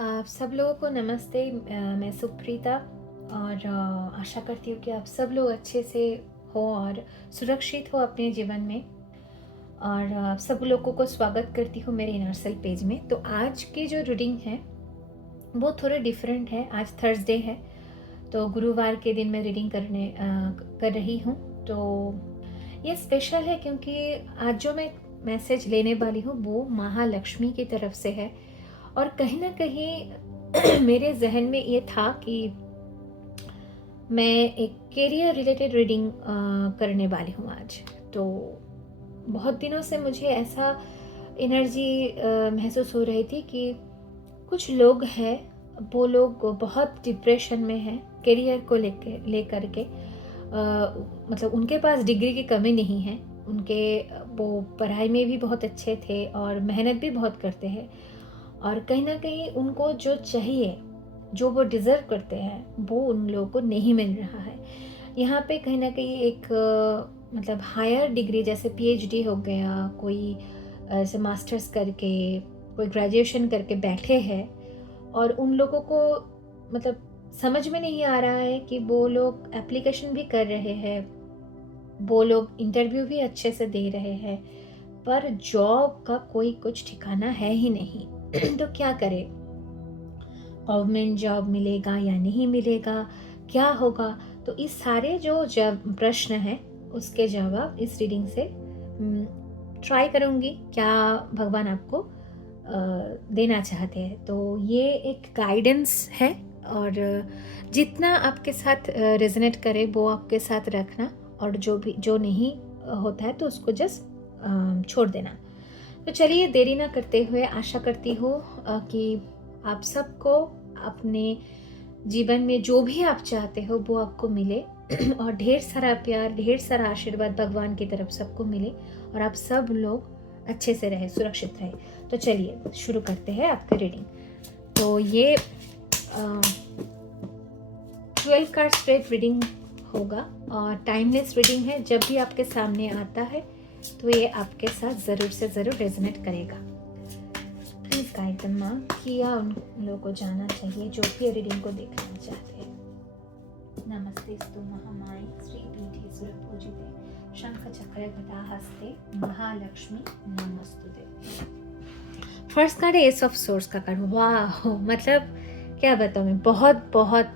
आप सब लोगों को नमस्ते। मैं सुप्रीता और आशा करती हूँ कि आप सब लोग अच्छे से हो और सुरक्षित हो अपने जीवन में। और आप सब लोगों को स्वागत करती हूँ मेरे इनर सेल्फ पेज में। तो आज की जो रीडिंग है वो थोड़े डिफरेंट है। आज थर्सडे है, तो गुरुवार के दिन मैं रीडिंग कर रही हूँ। तो ये स्पेशल है क्योंकि आज जो मैं मैसेज लेने वाली हूँ वो महालक्ष्मी की तरफ से है। और कहीं ना कहीं मेरे जहन में ये था कि मैं एक करियर रिलेटेड रीडिंग करने वाली हूँ आज। तो बहुत दिनों से मुझे ऐसा एनर्जी महसूस हो रही थी कि कुछ लोग हैं, वो लोग बहुत डिप्रेशन में हैं करियर को लेकर के। मतलब उनके पास डिग्री की कमी नहीं है, उनके वो पढ़ाई में भी बहुत अच्छे थे और मेहनत भी बहुत करते हैं। और कहीं ना कहीं उनको जो चाहिए, जो वो डिज़र्व करते हैं, वो उन लोगों को नहीं मिल रहा है। यहाँ पे कहीं ना कहीं एक मतलब हायर डिग्री जैसे पीएचडी हो गया, कोई ऐसे मास्टर्स करके, कोई ग्रेजुएशन करके बैठे हैं और उन लोगों को मतलब समझ में नहीं आ रहा है कि वो लोग एप्लीकेशन भी कर रहे हैं, वो लोग इंटरव्यू भी अच्छे से दे रहे हैं, पर जॉब का कोई कुछ ठिकाना है ही नहीं। तो क्या करें, गवर्नमेंट जॉब मिलेगा या नहीं मिलेगा, क्या होगा? तो इस सारे जो जब प्रश्न हैं उसके जवाब इस रीडिंग से ट्राई करूँगी, क्या भगवान आपको देना चाहते हैं। तो ये एक गाइडेंस है और जितना आपके साथ रेजोनेट करे वो आपके साथ रखना, और जो नहीं होता है तो उसको जस्ट छोड़ देना। तो चलिए देरी ना करते हुए, आशा करती हूँ कि आप सबको अपने जीवन में जो भी आप चाहते हो वो आपको मिले और ढेर सारा प्यार, ढेर सारा आशीर्वाद भगवान की तरफ सबको मिले और आप सब लोग अच्छे से रहे, सुरक्षित रहे। तो चलिए शुरू करते हैं आपकी रीडिंग। तो ये 12 कार्ड स्प्रेड रीडिंग होगा और टाइमलेस रीडिंग है। जब भी आपके सामने आता है तो ये आपके साथ ज़रूर से ज़रूर रेजोनेट करेगा। प्लीज़ गाइड देम माँ, किया उन लोगों को जाना चाहिए जो भी रीडिंग को देखना चाहते हैं। नमस्तेस्तु महामाई श्रीपीठे सुरपूजिते शंख चक्र गदा हस्ते महालक्ष्मी नमस्तुते। फर्स्ट कार्ड है एस ऑफ सोर्स का कार्ड। वाह, मतलब क्या बताऊँ मैं, बहुत बहुत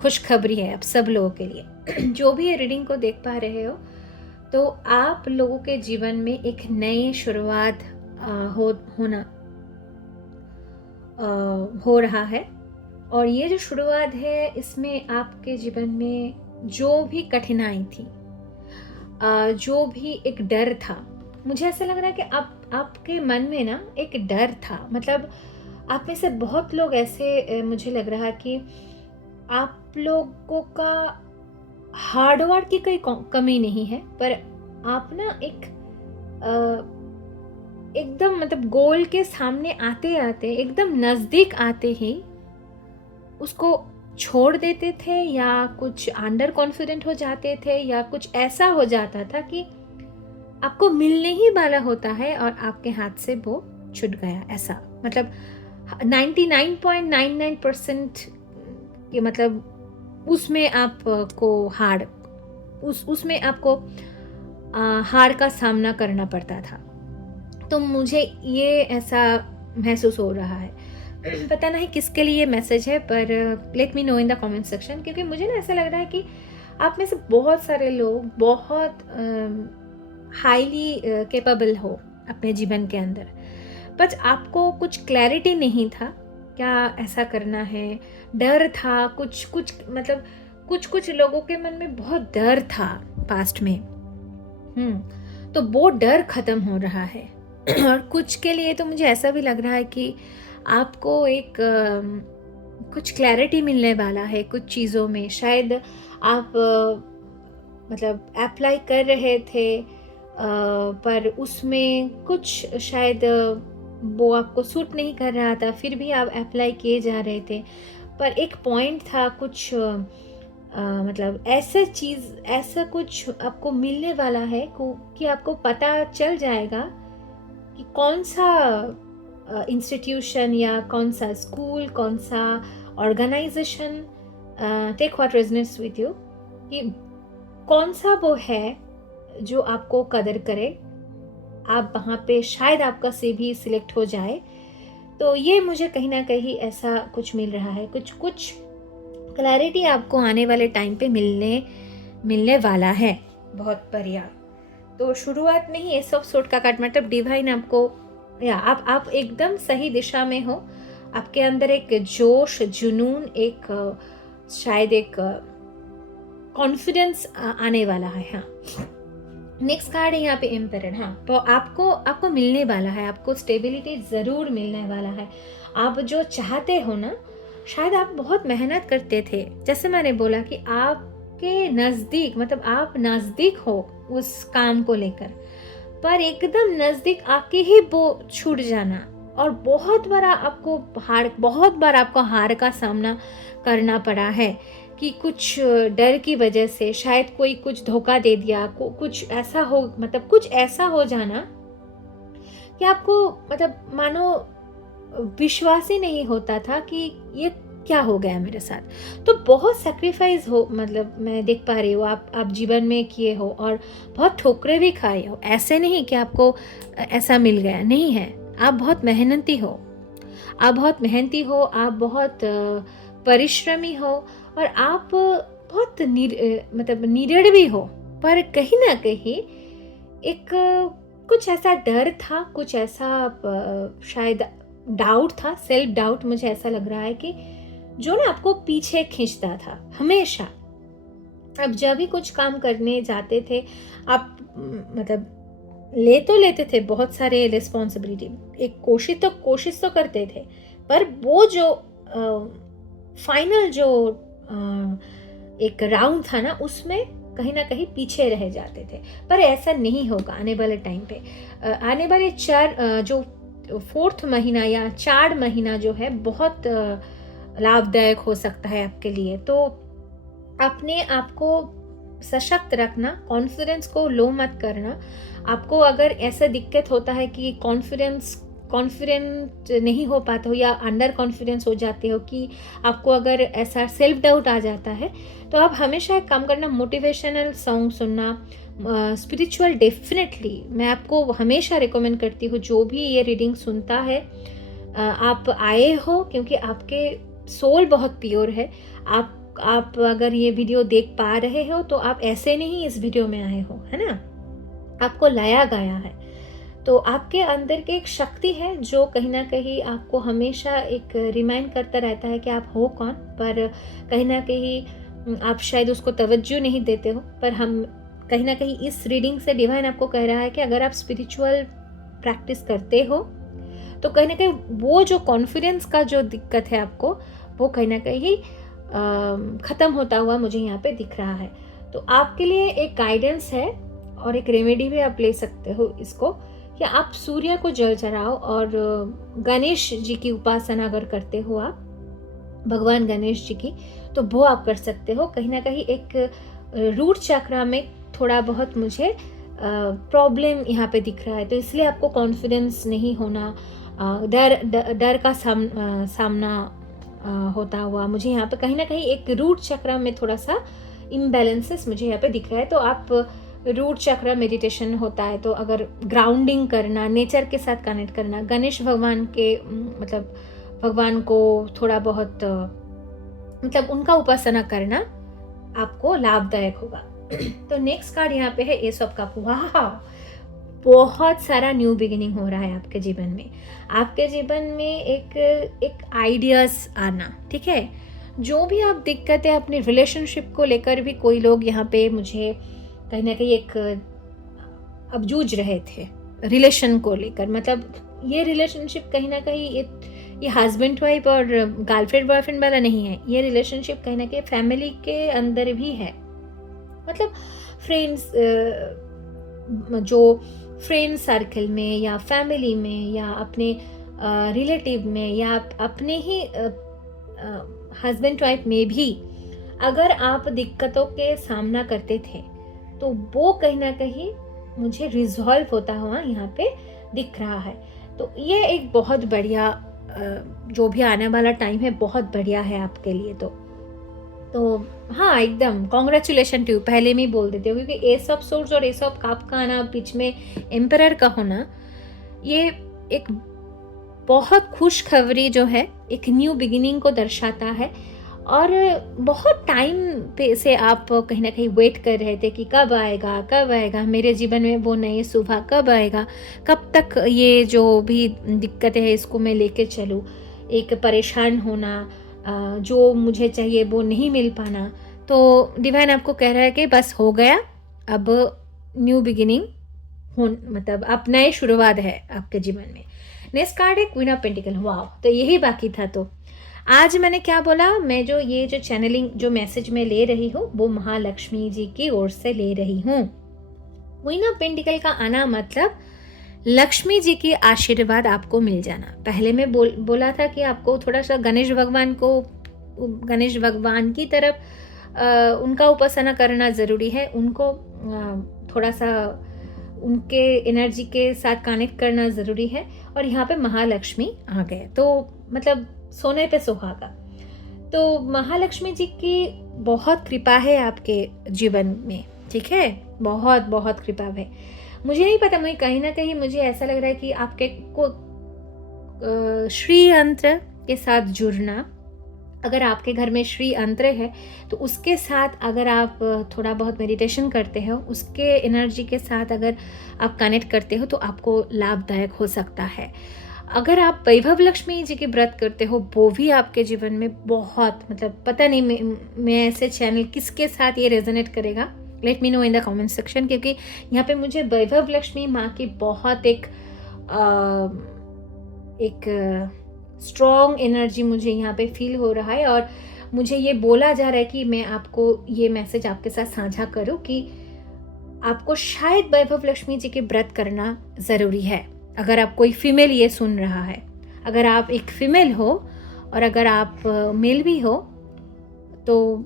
खुशखबरी है आप सब लोगों के लिए। जो भी ये रीडिंग को देख पा रहे हो, तो आप लोगों के जीवन में एक नई शुरुआत हो रहा है। और ये जो शुरुआत है इसमें आपके जीवन में जो भी कठिनाई थी, जो भी एक डर था, मुझे ऐसा लग रहा है कि आपके मन में ना एक डर था। मतलब आप में से बहुत लोग ऐसे, मुझे लग रहा है कि आप लोगों का हार्डवर्क की कोई कमी नहीं है, पर आप ना एकदम मतलब गोल के सामने आते आते, एकदम नज़दीक आते ही उसको छोड़ देते थे, या कुछ अंडर कॉन्फिडेंट हो जाते थे, या कुछ ऐसा हो जाता था कि आपको मिलने ही वाला होता है और आपके हाथ से वो छूट गया। ऐसा मतलब 99.99% के मतलब उसमें आपको उसमें आपको हार का सामना करना पड़ता था। तो मुझे ये ऐसा महसूस हो रहा है। पता नहीं किसके लिए ये मैसेज है, पर let me know in the comment section, क्योंकि मुझे ना ऐसा लग रहा है कि आप में से बहुत सारे लोग बहुत हाईली कैपेबल हो अपने जीवन के अंदर, बट आपको कुछ क्लैरिटी नहीं था क्या ऐसा करना है। डर था, मतलब कुछ लोगों के मन में बहुत डर था पास्ट में। तो वो डर खत्म हो रहा है। और कुछ के लिए तो मुझे ऐसा भी लग रहा है कि आपको एक कुछ क्लैरिटी मिलने वाला है कुछ चीज़ों में। शायद आप मतलब अप्लाई कर रहे थे, पर उसमें कुछ शायद वो आपको सूट नहीं कर रहा था, फिर भी आप अप्लाई किए जा रहे थे। पर एक पॉइंट था, कुछ मतलब ऐसा कुछ आपको मिलने वाला है कि आपको पता चल जाएगा कि कौन सा इंस्टीट्यूशन या कौन सा स्कूल, कौन सा organisation, take what resonates with you, कि कौन सा वो है जो आपको कदर करे, आप वहाँ पे शायद आपका CV सिलेक्ट हो जाए। तो ये मुझे कहीं ना कहीं ऐसा कुछ मिल रहा है, कुछ कुछ क्लैरिटी आपको आने वाले टाइम पे मिलने वाला है। बहुत बढ़िया। तो शुरुआत में ही ये सब सोट का काट मतलब डिवाइन आपको, या आप एकदम सही दिशा में हो। आपके अंदर एक जोश, जुनून, एक शायद एक कॉन्फिडेंस आने वाला है। हाँ, नेक्स्ट कार्ड है यहाँ पे एम्परर। हाँ, तो आपको मिलने वाला है, आपको स्टेबिलिटी ज़रूर मिलने वाला है। आप जो चाहते हो ना, शायद आप बहुत मेहनत करते थे, जैसे मैंने बोला कि आपके नज़दीक, मतलब आप नज़दीक हो उस काम को लेकर, पर एकदम नज़दीक आके ही वो छूट जाना, और बहुत बार आपको हार का सामना करना पड़ा है कि कुछ डर की वजह से शायद कोई कुछ धोखा दे दिया, कुछ ऐसा हो, मतलब कुछ ऐसा हो जाना कि आपको, मतलब मानो विश्वास ही नहीं होता था कि ये क्या हो गया मेरे साथ। तो बहुत सेक्रीफाइस हो, मतलब मैं देख पा रही हूँ आप जीवन में किए हो, और बहुत ठोकरें भी खाए हो। ऐसे नहीं कि आपको ऐसा मिल गया, नहीं है। आप बहुत मेहनती हो, आप बहुत परिश्रमी हो, और आप बहुत मतलब निडर भी हो। पर कहीं ना कहीं एक कुछ ऐसा डर था, कुछ ऐसा शायद डाउट था, सेल्फ डाउट, मुझे ऐसा लग रहा है कि जो ना आपको पीछे खींचता था हमेशा। अब जब भी कुछ काम करने जाते थे, आप मतलब लेते थे बहुत सारे रिस्पॉन्सिबिलिटी, एक कोशिश तो करते थे, पर वो जो फाइनल जो एक राउंड था ना, उसमें कहीं ना कहीं पीछे रह जाते थे। पर ऐसा नहीं होगा आने वाले टाइम पे। आने वाले जो 4th महीना या 4 महीना जो है, बहुत लाभदायक हो सकता है आपके लिए। तो अपने आप को सशक्त रखना, कॉन्फिडेंस को लो मत करना। आपको अगर ऐसा दिक्कत होता है कि कॉन्फिडेंट नहीं हो पाते हो, या अंडर कॉन्फिडेंस हो जाते हो, कि आपको अगर ऐसा सेल्फ डाउट आ जाता है, तो आप हमेशा एक काम करना, मोटिवेशनल सॉन्ग सुनना, स्पिरिचुअल, डेफिनेटली मैं आपको हमेशा रिकमेंड करती हूँ। जो भी ये रीडिंग सुनता है, आप आए हो क्योंकि आपके सोल बहुत प्योर है। आप अगर ये वीडियो देख पा रहे हो, तो आप ऐसे नहीं इस वीडियो में आए हो, है ना, आपको लाया गया है। तो आपके अंदर की एक शक्ति है जो कहीं ना कहीं आपको हमेशा एक रिमाइंड करता रहता है कि आप हो कौन। पर कहीं ना कहीं आप शायद उसको तवज्जो नहीं देते हो। पर हम कहीं ना कहीं इस रीडिंग से डिवाइन आपको कह रहा है कि अगर आप स्पिरिचुअल प्रैक्टिस करते हो, तो कहीं ना कहीं वो जो कॉन्फिडेंस का जो दिक्कत है आपको, वो कहीं ना कहीं ख़त्म होता हुआ मुझे यहाँ पे दिख रहा है। तो आपके लिए एक गाइडेंस है, और एक रेमेडी भी आप ले सकते हो इसको, कि आप सूर्य को जल चढ़ाओ, और गणेश जी की उपासना अगर करते हो आप, भगवान गणेश जी की, तो वो आप कर सकते हो। कहीं ना कहीं एक रूट चक्रा में थोड़ा बहुत मुझे प्रॉब्लम यहाँ पे दिख रहा है, तो इसलिए आपको कॉन्फिडेंस नहीं होना, डर का सामना होता हुआ मुझे यहाँ पे कहीं ना कहीं एक रूट चक्र में थोड़ा सा इम्बैलेंसेस मुझे यहाँ पे दिख रहा है। तो आप रूट चक्र मेडिटेशन होता है, तो अगर ग्राउंडिंग करना, नेचर के साथ कनेक्ट करना, गणेश भगवान के मतलब भगवान को थोड़ा बहुत मतलब उनका उपासना करना आपको लाभदायक होगा। तो नेक्स्ट कार्ड यहाँ पे है एस ऑफ कप। वाह, बहुत सारा न्यू बिगिनिंग हो रहा है आपके जीवन में। आपके जीवन में एक आइडियाज आना, ठीक है। जो भी आप दिक्कतें अपने रिलेशनशिप को लेकर भी, कोई लोग यहाँ पे मुझे कहीं ना कहीं एक अब जूझ रहे थे रिलेशन को लेकर, मतलब ये रिलेशनशिप कहीं ना कहीं ये हस्बैंड वाइफ और गर्लफ्रेंड बॉयफ्रेंड वाला नहीं है। ये रिलेशनशिप कहीं ना कहीं फैमिली के अंदर भी है, मतलब फ्रेंड्स, जो फ्रेंड सर्कल में या फैमिली में या अपने रिलेटिव में या अपने ही हस्बैंड वाइफ में भी अगर आप दिक्कतों के सामना करते थे, तो वो कहीं ना कहीं मुझे रिजॉल्व होता हुआ यहाँ पे दिख रहा है। तो ये एक बहुत बढ़िया जो भी आने वाला टाइम है बहुत बढ़िया है आपके लिए। तो हाँ, एकदम कॉन्ग्रेचुलेशन टू यू, पहले में ही बोल देते हो, क्योंकि एस ऑफ सोर्ड्स और एस ऑफ कप का आना, बीच में एम्परर का होना, ये एक बहुत खुशखबरी जो है, एक न्यू बिगिनिंग को दर्शाता है। और बहुत टाइम पे से आप कहीं ना कहीं वेट कर रहे थे कि कब आएगा, कब आएगा मेरे जीवन में वो नई सुबह, कब आएगा, कब तक ये जो भी दिक्कत है इसको मैं लेके चलूँ, एक परेशान होना, जो मुझे चाहिए वो नहीं मिल पाना। तो डिवाइन आपको कह रहा है कि बस हो गया, अब न्यू बिगिनिंग हो, मतलब अब नए शुरुआत है आपके जीवन में। नेक्स्ट कार्ड है क्वीन ऑफ पेंटिकल। वाह, तो यही बाकी था। तो आज मैंने क्या बोला, मैं जो ये जो चैनलिंग जो मैसेज मैं ले रही हूँ वो महालक्ष्मी जी की ओर से ले रही हूँ। क्वीन ऑफ पेंटिकल का आना मतलब लक्ष्मी जी की आशीर्वाद आपको मिल जाना। पहले मैं बोला था कि आपको थोड़ा सा गणेश भगवान की तरफ उनका उपासना करना ज़रूरी है, उनको थोड़ा सा उनके एनर्जी के साथ कनेक्ट करना ज़रूरी है। और यहाँ पे महालक्ष्मी आ गए तो मतलब सोने पे सुहागा। तो महालक्ष्मी जी की बहुत कृपा है आपके जीवन में, ठीक है, बहुत बहुत कृपा है। मुझे नहीं पता, मुझे कहीं ना कहीं मुझे ऐसा लग रहा है कि आपके को श्री यंत्र के साथ जुड़ना, अगर आपके घर में श्री यंत्र है तो उसके साथ अगर आप थोड़ा बहुत मेडिटेशन करते हो, उसके एनर्जी के साथ अगर आप कनेक्ट करते हो तो आपको लाभदायक हो सकता है। अगर आप वैभव लक्ष्मी जी के व्रत करते हो वो भी आपके जीवन में बहुत, मतलब पता नहीं मैं ऐसे चैनल किसके साथ ये रेजोनेट करेगा, let me know in the comment section, क्योंकि यहाँ पे मुझे वैभव लक्ष्मी माँ की बहुत एक स्ट्रॉन्ग एनर्जी मुझे यहाँ पे फील हो रहा है। और मुझे ये बोला जा रहा है कि मैं आपको ये मैसेज आपके साथ साझा करूँ कि आपको शायद वैभव लक्ष्मी जी के व्रत करना ज़रूरी है। अगर आप कोई फीमेल ये सुन रहा है, अगर आप एक फीमेल हो और अगर आप मेल भी हो, तो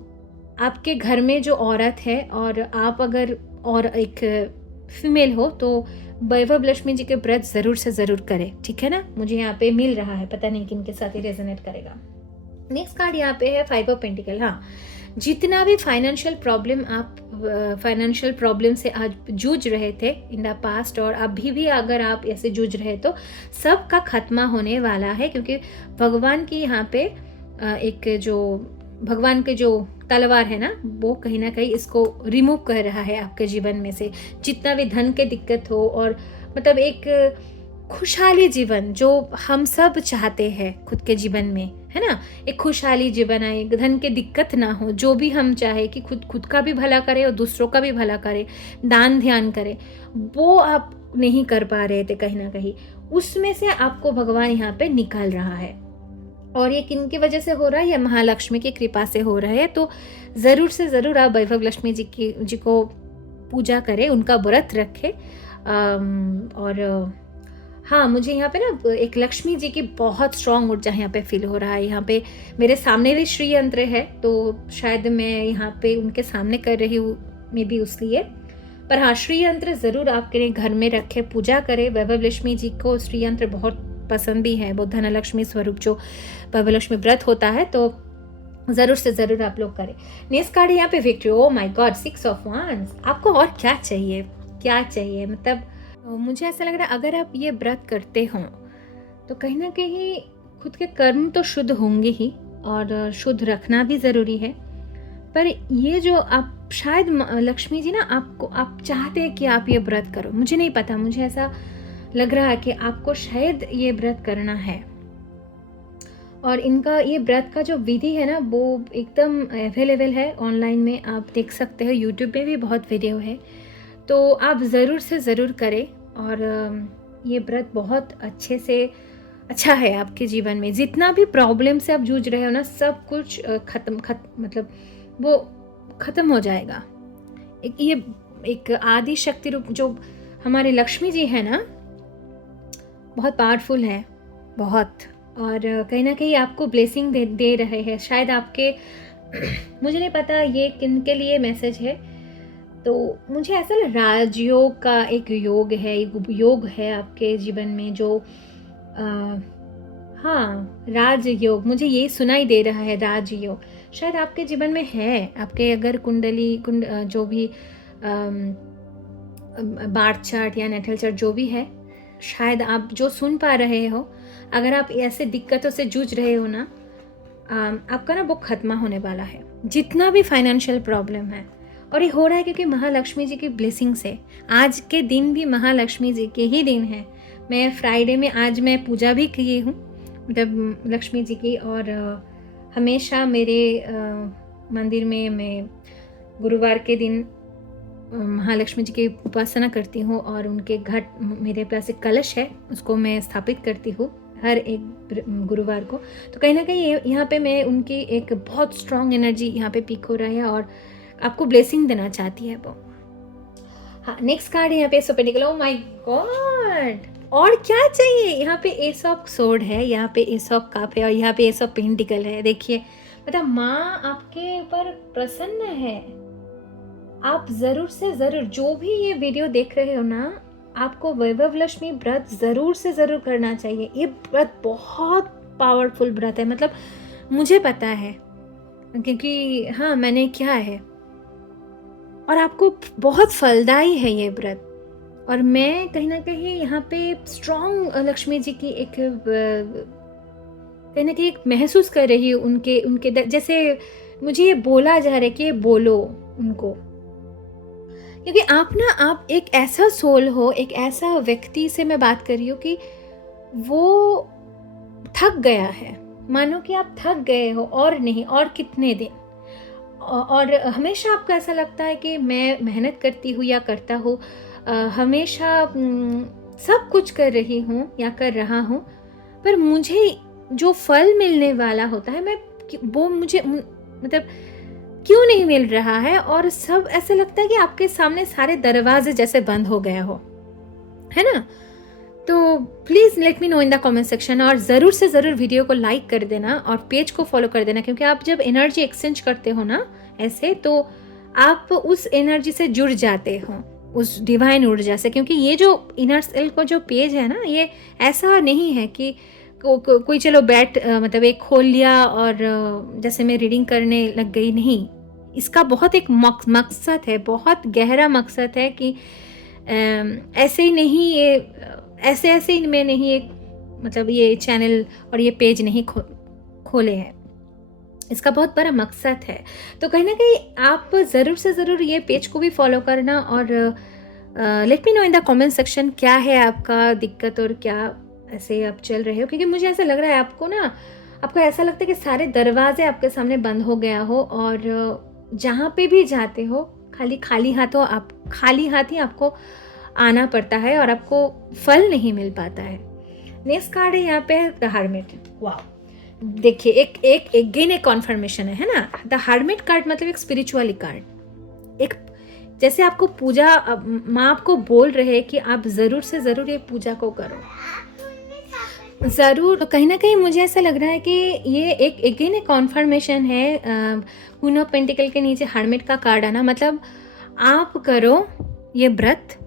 आपके घर में जो औरत है और आप अगर और एक फीमेल हो तो वैभव लक्ष्मी जी के व्रत ज़रूर से ज़रूर करें, ठीक है ना। मुझे यहाँ पे मिल रहा है, पता नहीं किन के साथ ही रेजोनेट करेगा। नेक्स्ट कार्ड यहाँ पे है फाइव ऑफ पेंटिकल। हाँ, जितना भी फाइनेंशियल प्रॉब्लम से आज जूझ रहे थे इन द पास्ट, और अभी भी अगर आप ऐसे जूझ रहे तो सबका खत्मा होने वाला है, क्योंकि भगवान की यहाँ पे एक जो भगवान के जो तलवार है ना, वो कहीं ना कहीं इसको रिमूव कर रहा है आपके जीवन में से। जितना भी धन के दिक्कत हो, और मतलब एक खुशहाली जीवन जो हम सब चाहते हैं खुद के जीवन में, है ना, एक खुशहाली जीवन आए, धन के दिक्कत ना हो, जो भी हम चाहे कि खुद का भी भला करे और दूसरों का भी भला करे, दान ध्यान करे, वो आप नहीं कर पा रहे थे कहीं ना कहीं, उसमें से आपको भगवान यहाँ पे निकाल रहा है। और ये किन की वजह से हो रहा है, या महालक्ष्मी की कृपा से हो रहा है। तो ज़रूर से ज़रूर आप वैभव लक्ष्मी जी को पूजा करें, उनका व्रत रखें। और हाँ, मुझे यहाँ पे ना एक लक्ष्मी जी की बहुत स्ट्रॉन्ग ऊर्जा यहाँ पे फील हो रहा है। यहाँ पे मेरे सामने भी श्री यंत्र है, तो शायद मैं यहाँ पे उनके सामने कर रही हूँ, मे बी उसलिए। पर हाँ, श्री यंत्र ज़रूर आपके घर में रखे, पूजा करें। वैभव लक्ष्मी जी को श्री यंत्र बहुत पसंद भी है, वो धनलक्ष्मी स्वरूप जो वैभव लक्ष्मी व्रत होता है, तो ज़रूर से ज़रूर आप लोग करें। नेक्स्ट कार्ड यहाँ पे victory. Oh my God, 6 of wands. आपको और क्या चाहिए, क्या चाहिए, मतलब मुझे ऐसा लग रहा है अगर आप ये व्रत करते हो तो कहीं ना कहीं खुद के कर्म तो शुद्ध होंगे ही, और शुद्ध रखना भी ज़रूरी है। पर ये जो आप शायद लक्ष्मी जी ना आप चाहते हैं कि आप ये व्रत करो, मुझे नहीं पता, मुझे ऐसा लग रहा है कि आपको शायद ये व्रत करना है। और इनका ये व्रत का जो विधि है ना, वो एकदम अवेलेबल है ऑनलाइन में, आप देख सकते हो, यूट्यूब पे भी बहुत वीडियो है, तो आप ज़रूर से ज़रूर करें। और ये व्रत बहुत अच्छे से अच्छा है आपके जीवन में। जितना भी प्रॉब्लम से आप जूझ रहे हो ना, सब कुछ मतलब वो ख़त्म हो जाएगा। एक आदि शक्ति रूप जो हमारे लक्ष्मी जी है ना, बहुत पावरफुल है, बहुत। और कहीं ना कहीं आपको ब्लेसिंग दे रहे हैं शायद आपके मुझे नहीं पता ये किन के लिए मैसेज है। तो मुझे ऐसा राजयोग का एक योग है, एक योग है आपके जीवन में, जो हाँ, राजयोग मुझे ये सुनाई दे रहा है, राजयोग शायद आपके जीवन में है। आपके अगर जो भी बार चार्ट या नेटल चार्ट जो भी है, शायद आप जो सुन पा रहे हो, अगर आप ऐसे दिक्कतों से जूझ रहे हो ना, आपका ना वो खत्म होने वाला है, जितना भी फाइनेंशियल प्रॉब्लम है। और ये हो रहा है क्योंकि महालक्ष्मी जी की ब्लेसिंग से। आज के दिन भी महालक्ष्मी जी के ही दिन है। मैं फ्राइडे में आज मैं पूजा भी की हूँ, मतलब लक्ष्मी जी की। और हमेशा मेरे मंदिर में मैं गुरुवार के दिन महालक्ष्मी जी की उपासना करती हूँ, और उनके घट, मेरे पास एक कलश है, उसको मैं स्थापित करती हूँ हर एक गुरुवार को। तो कहीं ना कहीं यहाँ पे मैं उनकी एक बहुत स्ट्रॉन्ग एनर्जी यहाँ पे पिक हो रहा है, और आपको ब्लेसिंग देना चाहती है वो। हाँ, नेक्स्ट कार्ड यहाँ पे पेंटिकल। ओह माय गॉड, और क्या चाहिए। यहाँ पे एस ऑफ सोर्ड है, यहाँ पे एस ऑफ कप है, और यहाँ पे एस ऑफ पेंटिकल है। देखिए, मतलब माँ आपके ऊपर प्रसन्न है। आप ज़रूर से ज़रूर, जो भी ये वीडियो देख रहे हो ना, आपको वैभव लक्ष्मी व्रत ज़रूर से ज़रूर करना चाहिए। ये व्रत बहुत पावरफुल व्रत है, मतलब मुझे पता है क्योंकि हाँ मैंने किया है, और आपको बहुत फलदायी है ये व्रत। और मैं कहीं ना कहीं यहाँ पे स्ट्रॉन्ग लक्ष्मी जी की एक कहीं ना कहीं एक महसूस कर रही हूँ उनके जैसे मुझे ये बोला जा रहा है कि ये बोलो उनको, क्योंकि आप एक ऐसा सोल हो, एक ऐसा व्यक्ति से मैं बात कर रही हूँ कि वो थक गया है। मानो कि आप थक गए हो, और नहीं, और कितने दिन। और हमेशा आपको ऐसा लगता है कि मैं मेहनत करती हूँ या करता हूँ, हमेशा सब कुछ कर रही हूँ या कर रहा हूँ, पर मुझे जो फल मिलने वाला होता है वो मुझे मतलब क्यों नहीं मिल रहा है। और सब ऐसे लगता है कि आपके सामने सारे दरवाजे जैसे बंद हो गए हो, है ना। तो please let me know in the comment section, और ज़रूर से ज़रूर वीडियो को लाइक कर देना और पेज को फॉलो कर देना, क्योंकि आप जब एनर्जी एक्सचेंज करते हो ना ऐसे, तो आप उस एनर्जी से जुड़ जाते हो, उस डिवाइन ऊर्जा से। क्योंकि ये जो इनर सेल को जो पेज है ना, ये ऐसा नहीं है कि कोई चलो मतलब एक खोल लिया और जैसे मैं रीडिंग करने लग गई, नहीं। इसका बहुत एक मकसद है, बहुत गहरा मकसद है कि ऐसे ही नहीं, ये ऐसे ही मैं नहीं एक मतलब ये चैनल और ये पेज नहीं खोले हैं। इसका बहुत बड़ा मकसद है। तो कहीं ना कहीं आप ज़रूर से ज़रूर ये पेज को भी फॉलो करना, और let me know in the comment section क्या है आपका दिक्कत और क्या ऐसे आप चल रहे हो। क्योंकि मुझे ऐसा लग रहा है आपको ऐसा लगता है कि सारे दरवाजे आपके सामने बंद हो गया हो, और जहाँ पे भी जाते हो खाली हाथ ही आपको आना पड़ता है, और आपको फल नहीं मिल पाता है। नेक्स्ट कार्ड है यहाँ पे द हर्मिट। वाह, देखिए एक अगेन एक कॉन्फर्मेशन है ना। द हर्मिट कार्ड मतलब एक स्पिरिचुअल कार्ड, एक जैसे आपको पूजा, माँ आपको बोल रहे हैं कि आप ज़रूर से ज़रूर ये पूजा को करो, ज़रूर। तो कहीं ना कहीं मुझे ऐसा लग रहा है कि ये एक अगेन एक कॉन्फर्मेशन है। क्वीन ऑफ पेंटिकल के नीचे हर्मिट का कार्ड आना, मतलब आप करो ये व्रत,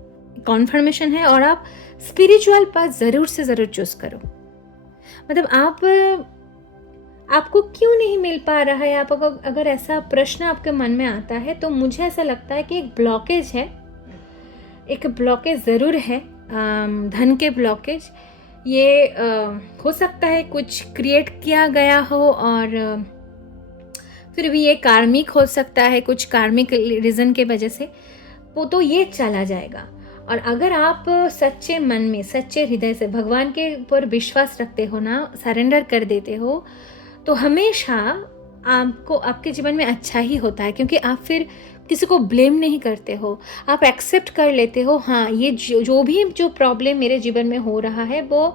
कॉन्फर्मेशन है। और आप स्पिरिचुअल पाथ ज़रूर से ज़रूर चूज़ करो। मतलब आपको क्यों नहीं मिल पा रहा है, आप अगर ऐसा प्रश्न आपके मन में आता है, तो मुझे ऐसा लगता है कि एक ब्लॉकेज ज़रूर है, धन के ब्लॉकेज। ये हो सकता है कुछ क्रिएट किया गया हो, और फिर भी ये कार्मिक हो सकता है, कुछ कार्मिक रीज़न के वजह से वो तो ये चला जाएगा। और अगर आप सच्चे मन में, सच्चे हृदय से भगवान के ऊपर विश्वास रखते हो ना, सरेंडर कर देते हो, तो हमेशा आपको आपके जीवन में अच्छा ही होता है। क्योंकि आप फिर किसी को ब्लेम नहीं करते हो, आप एक्सेप्ट कर लेते हो, हाँ ये जो प्रॉब्लम मेरे जीवन में हो रहा है वो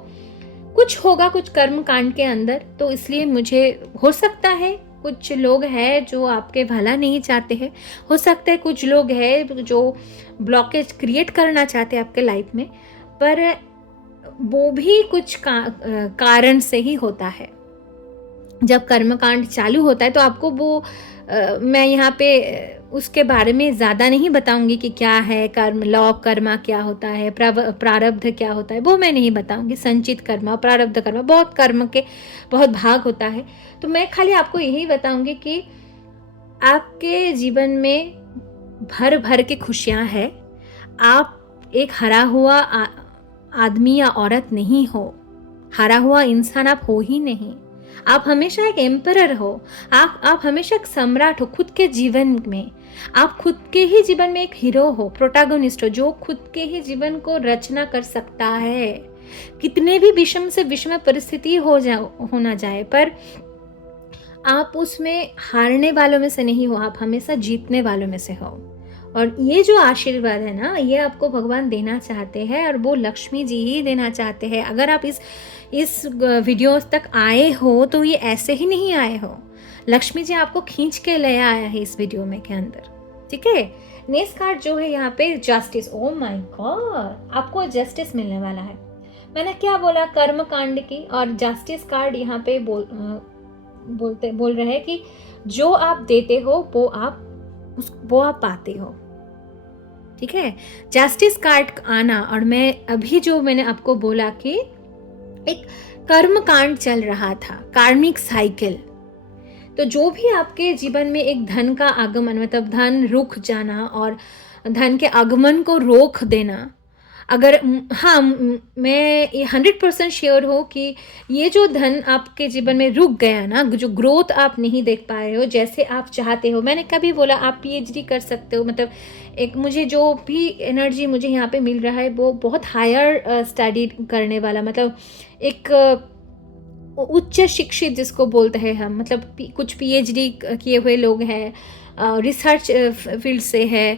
कुछ होगा, कुछ कर्म कांड के अंदर। तो इसलिए मुझे हो सकता है कुछ लोग हैं जो आपके भला नहीं चाहते हैं, हो सकता है कुछ लोग हैं जो ब्लॉकेज क्रिएट करना चाहते हैं आपके लाइफ में, पर वो भी कुछ कारण से ही होता है। जब कर्मकांड चालू होता है तो आपको वो मैं यहाँ पे उसके बारे में ज़्यादा नहीं बताऊंगी कि क्या है कर्म, लॉ कर्मा क्या होता है, प्रारब्ध क्या होता है, वो मैं नहीं बताऊंगी। संचित कर्मा, प्रारब्ध कर्मा, बहुत कर्म के बहुत भाग होता है। तो मैं खाली आपको यही बताऊंगी कि आपके जीवन में भर भर के खुशियां हैं। आप एक हरा हुआ आदमी या औरत नहीं हो, हारा हुआ इंसान आप हो ही नहीं। आप हमेशा एक एम्परर हो, आप हमेशा एक सम्राट हो खुद के जीवन में। आप खुद के ही जीवन में एक हीरो हो, प्रोटैगोनिस्ट हो, जो खुद के ही जीवन को रचना कर सकता है। कितने भी विषम से विषम परिस्थिति हो ना जाए, पर आप उसमें हारने वालों में से नहीं हो, आप हमेशा जीतने वालों में से हो। और ये जो आशीर्वाद है ना, ये आपको भगवान देना चाहते हैं, और वो लक्ष्मी जी ही देना चाहते हैं। अगर आप इस वीडियो तक आए हो तो ये ऐसे ही नहीं आए हो, लक्ष्मी जी आपको खींच के ले आया है इस वीडियो में के अंदर। ठीक है, नेक्स्ट कार्ड जो है यहाँ पे जस्टिस। ओ माय गॉड, आपको जस्टिस मिलने वाला है। मैंने क्या बोला, कर्म कांड की, और जस्टिस कार्ड यहाँ पे बोल रहे हैं कि जो आप देते हो वो आप पाते हो। ठीक है, जस्टिस कार्ड आना, और मैंने आपको बोला कि एक कर्म कांड चल रहा था, कार्मिक साइकिल। तो जो भी आपके जीवन में एक धन का आगमन, मतलब धन रुक जाना और धन के आगमन को रोक देना, अगर हाँ, मैं 100% श्योर हूँ कि ये जो धन आपके जीवन में रुक गया ना, जो ग्रोथ आप नहीं देख पा रहे हो जैसे आप चाहते हो। मैंने कभी बोला आप PhD कर सकते हो, मतलब एक मुझे जो भी एनर्जी मुझे यहाँ पे मिल रहा है वो बहुत हायर स्टडी करने वाला, मतलब एक उच्च शिक्षित जिसको बोलते हैं हम, मतलब कुछ PhD किए हुए लोग हैं, रिसर्च फील्ड से है,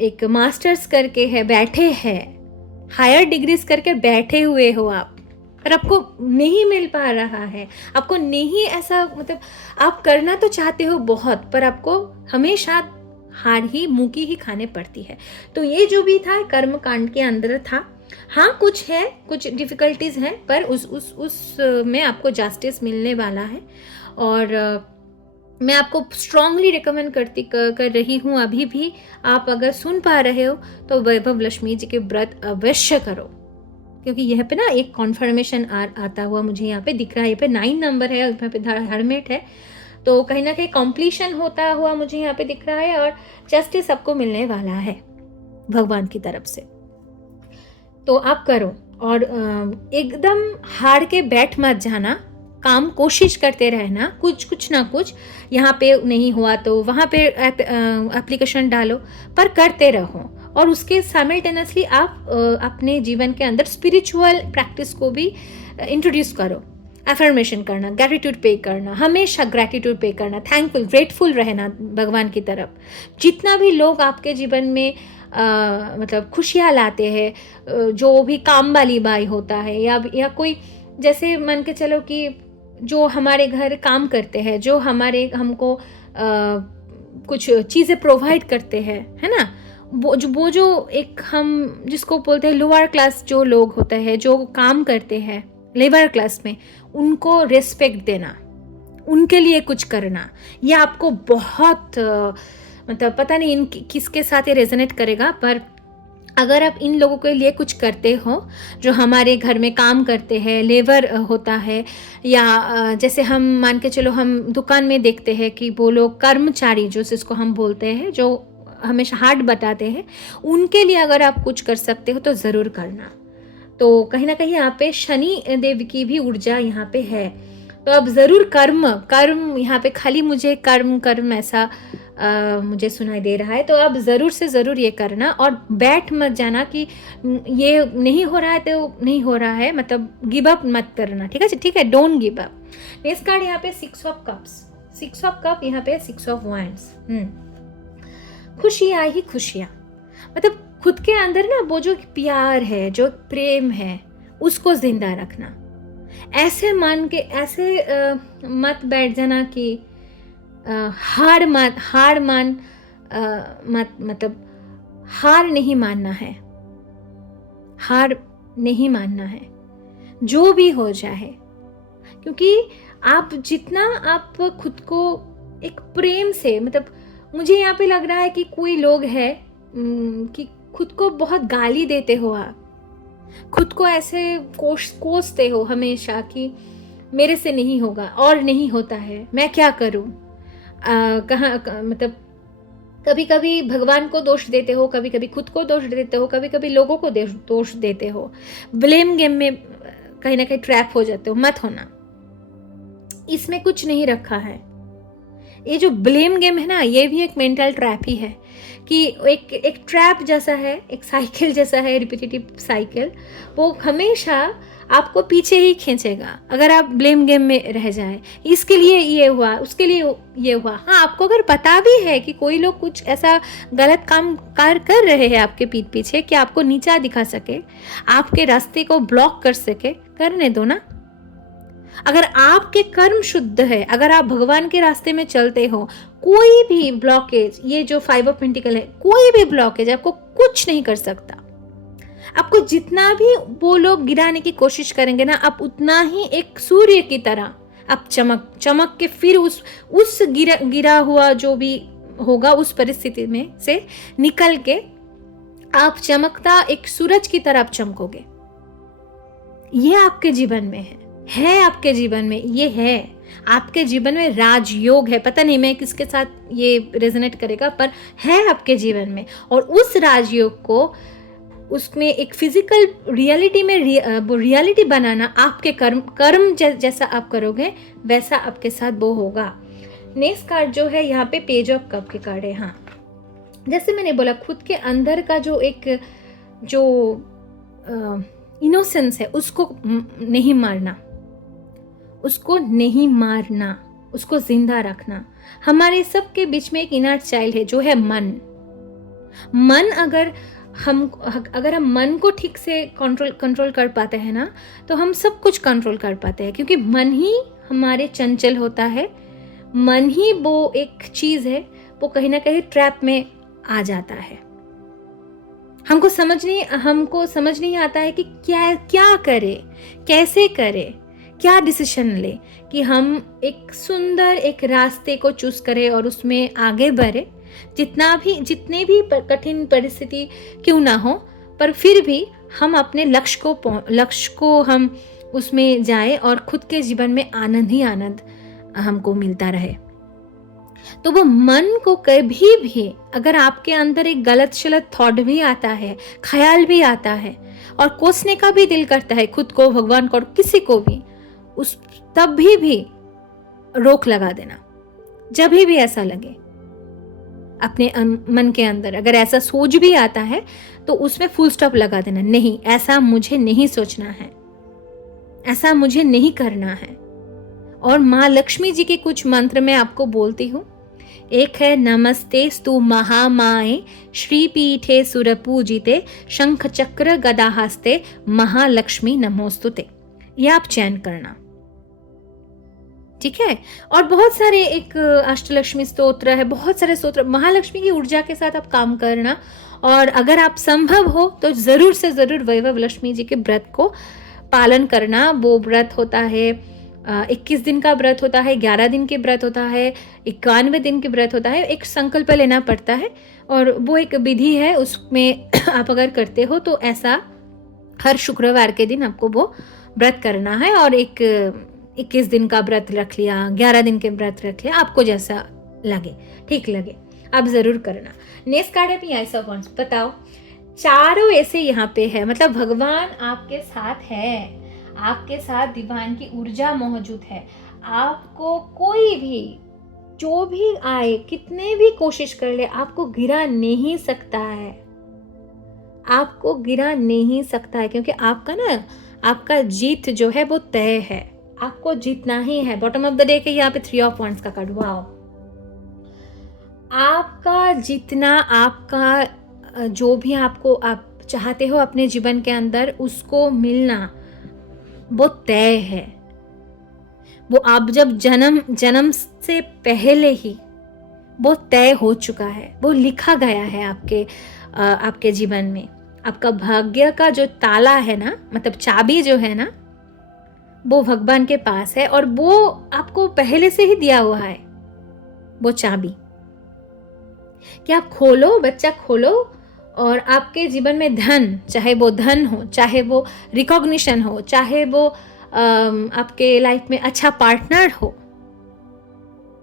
एक मास्टर्स करके है, बैठे हैं, हायर डिग्रीज करके बैठे हुए हो आप, पर आपको नहीं मिल पा रहा है, आपको नहीं ऐसा, मतलब आप करना तो चाहते हो बहुत, पर आपको हमेशा हार ही मुँह की ही खाने पड़ती है। तो ये जो भी था कर्म कांड के अंदर था। हाँ, कुछ डिफिकल्टीज हैं, पर उस में आपको जस्टिस मिलने वाला है। और मैं आपको स्ट्रांगली रिकमेंड कर रही हूँ, अभी भी आप अगर सुन पा रहे हो तो वैभव लक्ष्मी जी के व्रत अवश्य करो, क्योंकि यहाँ पे ना एक कॉन्फर्मेशन आता हुआ मुझे यहाँ पे दिख रहा है। यहाँ पे 9 नंबर है, यहाँ पे हर्मिट है, तो कहीं ना कहीं कॉम्प्लीशन होता हुआ मुझे यहाँ पे दिख रहा है, और जस्टिस सबको मिलने वाला है भगवान की तरफ से। तो आप करो, और एकदम हार के बैठ मत जाना, काम कोशिश करते रहना, कुछ ना कुछ, यहाँ पे नहीं हुआ तो वहाँ पे एप्लीकेशन डालो, पर करते रहो। और उसके साइमल्टेनियसली आप अपने जीवन के अंदर स्पिरिचुअल प्रैक्टिस को भी इंट्रोड्यूस करो। अफर्मेशन करना, ग्रैटिट्यूड पे करना, हमेशा ग्रैटिट्यूड पे करना, थैंकफुल, ग्रेटफुल रहना भगवान की तरफ। जितना भी लोग आपके जीवन में मतलब खुशियाँ लाते हैं, जो भी काम वाली बाई होता है, या कोई, जैसे मान के चलो कि जो हमारे घर काम करते हैं, जो हमको कुछ चीज़ें प्रोवाइड करते हैं, है ना, वो जो एक हम जिसको बोलते हैं लोअर क्लास जो लोग होते हैं, जो काम करते हैं लेबर क्लास में, उनको रिस्पेक्ट देना, उनके लिए कुछ करना, ये आपको बहुत मतलब पता नहीं किसके साथ ये रेजोनेट करेगा, पर अगर आप इन लोगों के लिए कुछ करते हो, जो हमारे घर में काम करते हैं, लेबर होता है, या जैसे हम मान के चलो हम दुकान में देखते हैं कि वो लोग कर्मचारी जो जिसको हम बोलते हैं, जो हमेशा हार्ड बताते हैं, उनके लिए अगर आप कुछ कर सकते हो तो ज़रूर करना। तो कहीं ना कहीं यहाँ पे शनि देव की भी ऊर्जा यहाँ पे है, तो अब ज़रूर कर्म यहाँ पे खाली मुझे कर्म ऐसा मुझे सुनाई दे रहा है। तो अब ज़रूर से ज़रूर ये करना, और बैठ मत जाना कि ये नहीं हो रहा है तो नहीं हो रहा है, मतलब गिव अप मत करना। ठीक है, don't give up. Next card यहाँ पे 6 ऑफ कप, यहाँ पे 6 ऑफ वांड्स। खुशियाँ ही खुशियाँ, मतलब खुद के अंदर ना वो जो प्यार है, जो प्रेम है, उसको जिंदा रखना। ऐसे मान के ऐसे मत बैठ जाना कि हार नहीं मानना है, जो भी हो जाए, क्योंकि आप जितना आप खुद को एक प्रेम से, मतलब मुझे यहाँ पे लग रहा है कि कोई लोग है कि खुद को बहुत गाली देते हो आप, खुद को ऐसे कोसते हो हमेशा कि मेरे से नहीं होगा और नहीं होता है, मैं क्या करूं। मतलब कभी कभी भगवान को दोष देते हो, कभी कभी खुद को दोष देते हो, कभी कभी लोगों को दोष देते हो। ब्लेम गेम में कहीं ना कहीं ट्रैप हो जाते हो, मत होना। इसमें कुछ नहीं रखा है। ये जो ब्लेम गेम है ना, ये भी एक मेंटल ट्रैप ही है कि एक ट्रैप जैसा है, एक साइकिल जैसा है, रिपीटेटिव साइकिल। वो हमेशा आपको पीछे ही खींचेगा अगर आप ब्लेम गेम में रह जाए। इसके लिए ये हुआ, उसके लिए ये हुआ। हाँ, आपको अगर पता भी है कि कोई लोग कुछ ऐसा गलत काम कर रहे हैं आपके पीठ पीछे कि आपको नीचा दिखा सके, आपके रास्ते को ब्लॉक कर सके, करने दो ना। अगर आपके कर्म शुद्ध है, अगर आप भगवान के रास्ते में चलते हो, कोई भी ब्लॉकेज, ये जो 5 ऑफ पेंटिकल है, कोई भी ब्लॉकेज आपको कुछ नहीं कर सकता। आपको जितना भी वो लोग गिराने की कोशिश करेंगे ना, आप उतना ही एक सूर्य की तरह आप चमक के फिर उस गिरा हुआ जो भी होगा उस परिस्थिति में से निकल के आप चमकता एक सूरज की तरह आप चमकोगे। ये आपके जीवन में है आपके जीवन में, ये है आपके जीवन में। राजयोग है, पता नहीं मैं किसके साथ ये रेजोनेट करेगा, पर है आपके जीवन में। और उस राजयोग को उसमें एक फिजिकल रियलिटी में वो रियलिटी बनाना, आपके कर्म जैसा आप करोगे वैसा आपके साथ वो होगा। नेक्स्ट कार्ड जो है यहाँ पे पेज ऑफ कप के कार्ड है। हाँ, जैसे मैंने बोला, खुद के अंदर का जो एक जो इनोसेंस है उसको नहीं मारना, उसको नहीं मारना, उसको जिंदा रखना। हमारे सबके बीच में एक इनर चाइल्ड है जो है मन। अगर हम मन को ठीक से कंट्रोल कर पाते हैं ना, तो हम सब कुछ कंट्रोल कर पाते हैं, क्योंकि मन ही हमारे चंचल होता है। मन ही वो एक चीज है, वो कहीं ना कहीं ट्रैप में आ जाता है। हमको समझ नहीं आता है कि क्या करे, कैसे करे, क्या डिसीजन ले कि हम एक सुंदर एक रास्ते को चूज करें और उसमें आगे बढ़े। जितने भी कठिन परिस्थिति क्यों ना हो, पर फिर भी हम अपने लक्ष्य को हम उसमें जाए और खुद के जीवन में आनंद ही आनंद हमको मिलता रहे। तो वो मन को कभी भी, अगर आपके अंदर एक गलत शलत थॉट भी आता है, ख्याल भी आता है और कोसने का भी दिल करता है खुद को, भगवान को और किसी को भी, तब भी रोक लगा देना। जब भी ऐसा लगे अपने मन के अंदर, अगर ऐसा सोच भी आता है तो उसमें फुल स्टॉप लगा देना। नहीं, ऐसा मुझे नहीं सोचना है, ऐसा मुझे नहीं करना है। और माँ लक्ष्मी जी के कुछ मंत्र मैं आपको बोलती हूँ। एक है, नमस्ते स्तु महामाए श्रीपीठे सुरपूजिते शंख चक्र गदाहस्ते महालक्ष्मी नमोस्तुते। ये आप चयन करना, ठीक है। और बहुत सारे एक अष्टलक्ष्मी स्तोत्र है, बहुत सारे स्तोत्र, महालक्ष्मी की ऊर्जा के साथ आप काम करना। और अगर आप संभव हो तो जरूर से जरूर वैभव लक्ष्मी जी के व्रत को पालन करना। वो व्रत होता है 21 दिन का व्रत होता है, 11 दिन के व्रत होता है, 91 दिन के व्रत होता है। एक संकल्प लेना पड़ता है और वो एक विधि है, उसमें आप अगर करते हो तो ऐसा हर शुक्रवार के दिन आपको वो व्रत करना है। और एक 21 दिन का व्रत रख लिया, 11 दिन के व्रत रख लिया, आपको जैसा लगे, ठीक लगे, आप जरूर करना। नेक्स्ट कार्ड है एस ऑफ वांड्स। बताओ, चारों ऐसे यहाँ पे है, मतलब भगवान आपके साथ है, आपके साथ डिवाइन की ऊर्जा मौजूद है। आपको कोई भी जो भी आए, कितने भी कोशिश कर ले, आपको गिरा नहीं सकता है, आपको गिरा नहीं सकता है, क्योंकि आपका जीत जो है वो तय है, आपको जीतना ही है। बॉटम ऑफ द डे के यहाँ पे 3 ऑफ वांड्स का कार्ड, वाओ। आपका जीतना, आपका जो भी आप चाहते हो अपने जीवन के अंदर, उसको मिलना वो तय है। वो आप जब जन्म से पहले ही वो तय हो चुका है, वो लिखा गया है आपके जीवन में। आपका भाग्य का जो ताला है ना, मतलब चाबी जो है ना, वो भगवान के पास है और वो आपको पहले से ही दिया हुआ है वो चाबी। कि आप खोलो, बच्चा खोलो, और आपके जीवन में धन, चाहे वो धन हो, चाहे वो रिकॉग्निशन हो, चाहे वो आपके लाइफ में अच्छा पार्टनर हो,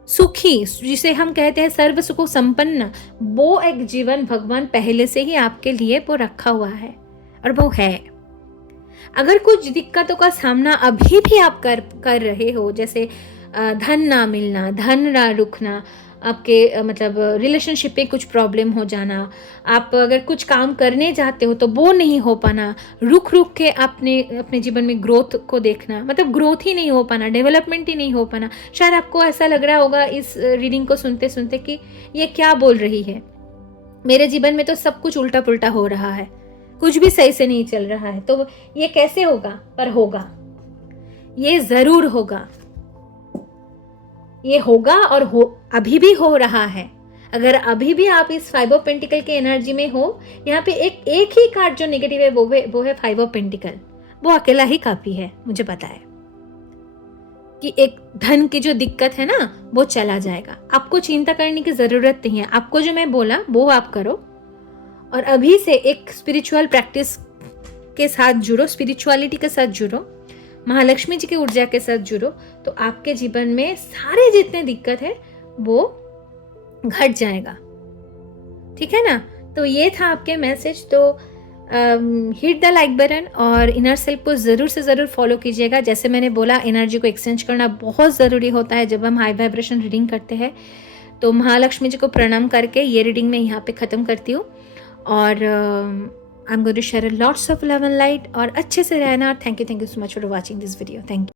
सुखी, जिसे हम कहते हैं सर्व सुखो संपन्न, वो एक जीवन भगवान पहले से ही आपके लिए वो रखा हुआ है, और वो है। अगर कुछ दिक्कतों का सामना अभी भी आप कर रहे हो, जैसे धन ना मिलना, धन ना रुकना, आपके मतलब रिलेशनशिप पे कुछ प्रॉब्लम हो जाना, आप अगर कुछ काम करने जाते हो तो वो नहीं हो पाना, रुक रुक के अपने जीवन में ग्रोथ को देखना, मतलब ग्रोथ ही नहीं हो पाना, डेवलपमेंट ही नहीं हो पाना। शायद आपको ऐसा लग रहा होगा इस रीडिंग को सुनते सुनते कि ये क्या बोल रही है, मेरे जीवन में तो सब कुछ उल्टा पुल्टा हो रहा है, कुछ भी सही से नहीं चल रहा है, तो ये कैसे होगा? पर होगा, ये जरूर होगा, ये होगा, और अभी भी हो रहा है। अगर अभी भी आप इस 5 ऑफ पेंटिकल के एनर्जी में हो, यहाँ पे एक ही कार्ड जो नेगेटिव है वो है 5 ऑफ पेंटिकल। वो अकेला ही काफी है, मुझे पता है कि एक धन की जो दिक्कत है ना, वो चला जाएगा। आपको चिंता करने की जरूरत नहीं है, आपको जो मैं बोला वो आप करो, और अभी से एक स्पिरिचुअल प्रैक्टिस के साथ जुड़ो, स्पिरिचुअलिटी के साथ जुड़ो, महालक्ष्मी जी की ऊर्जा के साथ जुड़ो, तो आपके जीवन में सारे जितने दिक्कत है वो घट जाएगा। ठीक है ना? तो ये था आपके मैसेज। तो हिट द लाइक बटन, और इनर सेल्फ को ज़रूर से ज़रूर फॉलो कीजिएगा। जैसे मैंने बोला, एनर्जी को एक्सचेंज करना बहुत ज़रूरी होता है जब हम हाई वाइब्रेशन रीडिंग करते हैं। तो महालक्ष्मी जी को प्रणाम करके ये रीडिंग मैं यहाँ पे ख़त्म करती हूँ, और I am going to share lots of love and light, और अच्छे से रहना। Thank you so much for watching this video. Thank you.